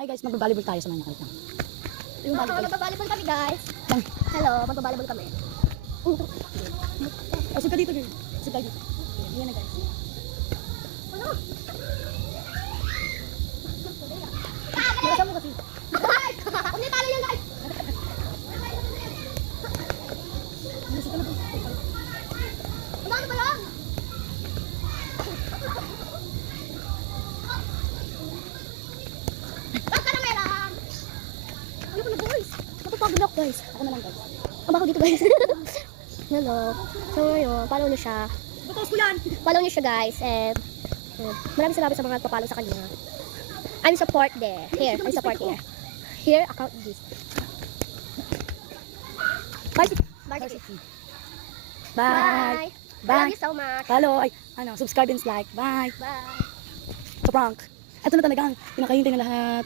Hi guys, magbabalibol tayo sa mga nakita. Yung volleyball. Magbabalibol kami guys. Hello, magbabalibol kami. Asig ka dito, girl. Asig ka dito. Yan na guys. Ano? Nasa mo kasi. Guys! Huwag niyo talo yan guys! Ano ba yan? Ba't ka na meron? Ayoko na guys. Napapagod ako guys. Ako na lang guys. Ang bako dito guys. Hello. So yun, follow niyo siya. Butos ko yan. Follow niyo siya guys. And maraming salamat sa mga nagpa-follow sa kanya. I'm support there. Here, I'm support here. Here, account this. Varsity. Bye. Bye. I love Bye. you so much. Follow. Ay, subscribe and like. Bye. Bye. Sa prank. Ito na talaga ang pinakahintay na lahat.